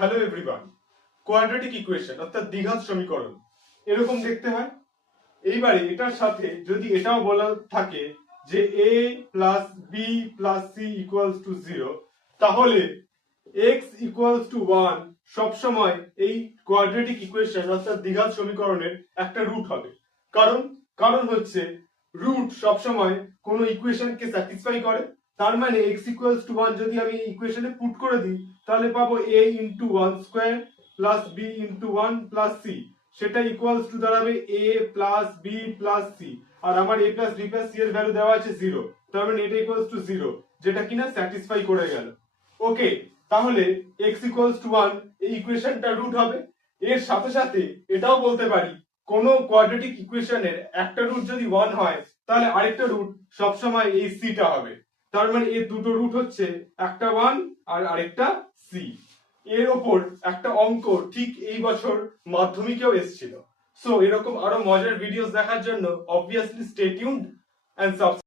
Hello everyone, quadratic equation অর্থাৎ দ্বিঘাত সমীকরণ এরকম দেখতে হয়। এইবারে এটার সাথে যদি এটাও বলা থাকে যে a plus B plus C equals to 0, তাহলে x ইকুয়ালস টু 1 সবসময় এই কোয়াড্রেটিক ইকুয়েশন অর্থাৎ দ্বিঘাত সমীকরণের একটা রুট হবে। কারণ হচ্ছে রুট সবসময় কোনো ইকুয়েশনকে স্যাটিসফাই করে। তার মানে x ইকুয়ালস টু 1 যদি আমি ইকুয়েশনে পুট করে দিই তাহলে পাবো a into 1 square plus b into 1 plus c, সেটা ইকুয়ালস টু দাঁড়াবে a plus b plus c, আর আমার a plus b plus c এর ভ্যালু দেওয়া আছে 0, তার মানে এটা ইকুয়ালস টু 0, যেটা কিনা স্যাটিসফাই করে গেল। ওকে, তাহলে x ইকুয়ালস টু 1 এই ইকুয়েশনটা রুট হবে। এর সাথে সাথে এটাও বলতে পারি কোন কোয়াড্রেটিক ইকুয়েশনের একটা রুট যদি 1 হয় তাহলে আরেকটা রুট সবসময় এই c টা হবে। তার মানে এর দুটো রুট হচ্ছে একটা 1 আর আরেকটা c। এর ওপর একটা অঙ্ক ঠিক এই বছর মাধ্যমিকেও এসেছিল। সো এরকম আরো মজার ভিডিওস দেখার জন্য obviously stay tuned and subscribe.